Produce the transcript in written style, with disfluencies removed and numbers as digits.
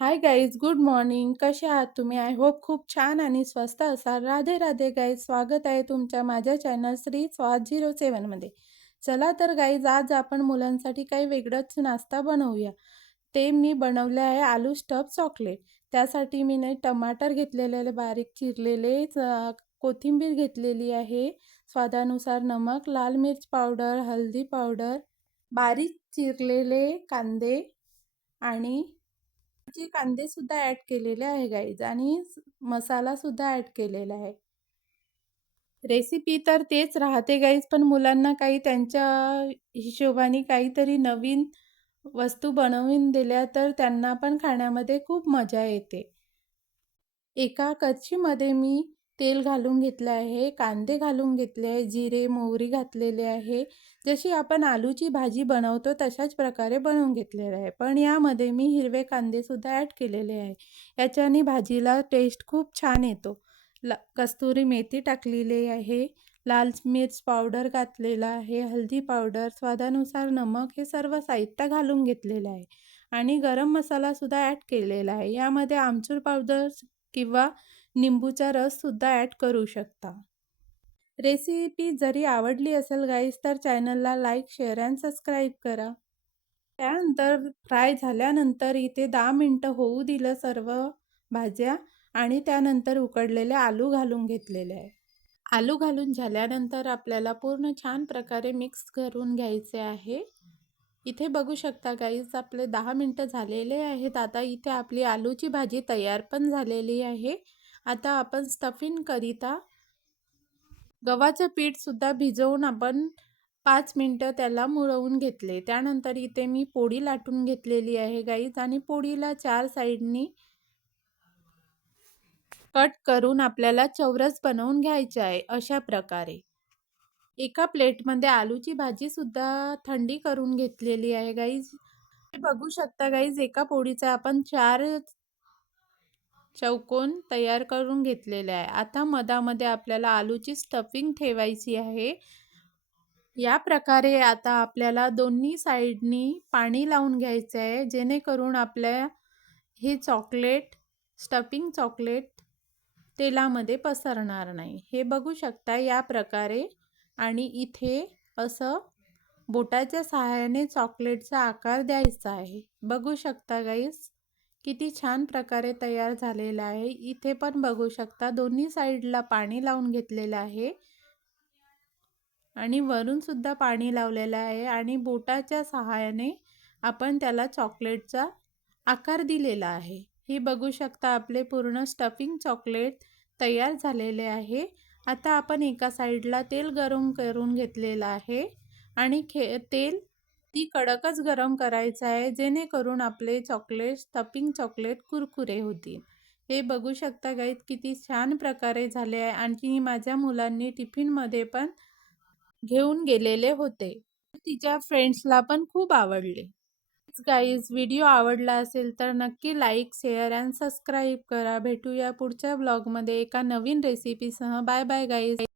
Hi guys, good morning. कसे आहात तुम्ही? आय होप खूप छान आणि स्वस्त असाल. राधे राधे गाईज, स्वागत आहे तुमच्या माझ्या चॅनल श्री स्वाद 07 मध्ये. चला तर गाईज, आज आपण मुलांसाठी काही वेगळंच नाश्ता बनवूया. ते मी बनवले आहे आलू स्टफ चॉकलेट. त्यासाठी मी टमाटर घेतलेले बारीक चिरलेले, कोथिंबीर घेतलेली आहे, स्वादानुसार नमक, लाल मिर्च पावडर, हळदी पावडर, बारीक चिरलेले कांदे आणि कांदे सुद्धा ऍड केलेले आहे गाईज, आणि मसाला सुद्धा ऍड केलेला आहे. रेसिपी तर तेच राहते गाईज, पण मुलांना काही त्यांच्या हिशोबाने काहीतरी नवीन वस्तू बनवून दिल्या तर त्यांना पण खाण्यामध्ये खूप मजा येते. एका कच्छीमध्ये मी तेल घालून घेतलं आहे, कांदे घालून घेतले आहे, जिरे मोहरी घातलेले आहे. जशी आपण आलूची भाजी बनवतो तशाच प्रकारे बनवून घेतलेलं आहे, पण यामध्ये मी हिरवे कांदेसुद्धा ॲड केलेले आहे. याच्याने भाजीला टेस्ट खूप छान येतो. कस्तुरी मेथी टाकलेली आहे, लाल मिर्च पावडर घातलेला आहे, हळदी पावडर, स्वादानुसार नमक, हे सर्व साहित्य घालून घेतलेलं आहे. आणि गरम मसालासुद्धा ॲड केलेला आहे. यामध्ये आमचूर पावडर किंवा निंबूचा रससुद्धा ॲड करू शकता. रेसिपी जरी आवडली असेल गाईज, तर चॅनलला लाईक, शेअर अँड सबस्क्राईब करा. त्यानंतर फ्राय झाल्यानंतर इथे 10 मिनटं होऊ दिलं सर्व भाज्या, आणि त्यानंतर उकडलेले आलू घालून घेतलेले आहे. आलू घालून झाल्यानंतर आपल्याला पूर्ण छान प्रकारे मिक्स करून घ्यायचे आहे. इथे बघू शकता गाईज, आपले 10 मिनटं झालेले आहेत. आता इथे आपली आलूची भाजी तयार पण झालेली आहे. आता आपण स्टफिंग करिता गव्हाचं पीठसुद्धा भिजवून आपण 5 मिनटं त्याला मुरवून घेतले. त्यानंतर इथे मी पोळी लाटून घेतलेली आहे गाईज, आणि पोळीला 4 साईडनी कट करून आपल्याला चौरस बनवून घ्यायचे आहे. अशा प्रकारे एका प्लेटमध्ये आलूची भाजी सुद्धा थंडी करून घेतलेली आहे गाईज. हे बघू शकता गाईज, एका पोळीचा आपण 4 चौकोन तयार करून घेतलेले आहे. आता मधामध्ये आपल्याला आलूची स्टफिंग ठेवायची आहे. या प्रकारे आता आपल्याला दोन्ही साईडनी पाणी लावून घ्यायचं आहे, जेणेकरून आपल्या हे स्टफिंग चॉकलेट तेलामध्ये पसरणार नाही. हे बघू शकता या प्रकारे. आणि इथे असं बोटाच्या सहाय्याने चॉकलेटचा आकार द्यायचा आहे. बघू शकता गाईज, किती छान प्रकारे तयार झालेला आहे. इथे पण बघू शकता दोन्ही साईडला पाणी लावून घेतलेलं आहे, आणि वरून सुद्धा पाणी लावलेलं आहे, आणि बोटाच्या सहाय्याने आपण त्याला चॉकलेटचा आकार दिलेला आहे. हे बघू शकता आपले पूर्ण स्टफिंग चॉकलेट तयार झालेले आहे. आता आपण एका साईडला तेल गरम करून घेतलेलं आहे, आणि तेल ती कडकच गरम करायचं आहे, जेणेकरून आपले स्टफिंग चॉकलेट कुरकुरे होतील. हे बघू शकता गाईज, किती छान प्रकारे झाले आहे, आणि माझ्या मुलांनी टिफिनमध्ये पण घेऊन गेलेले होते. तिच्या फ्रेंड्सला पण खूप आवडले. गाईज, व्हिडिओ आवडला असेल तर नक्की लाईक, शेअर अँड सबस्क्राईब करा. भेटूया पुढच्या ब्लॉगमध्ये एका नवीन रेसिपीसह. Bye bye guys.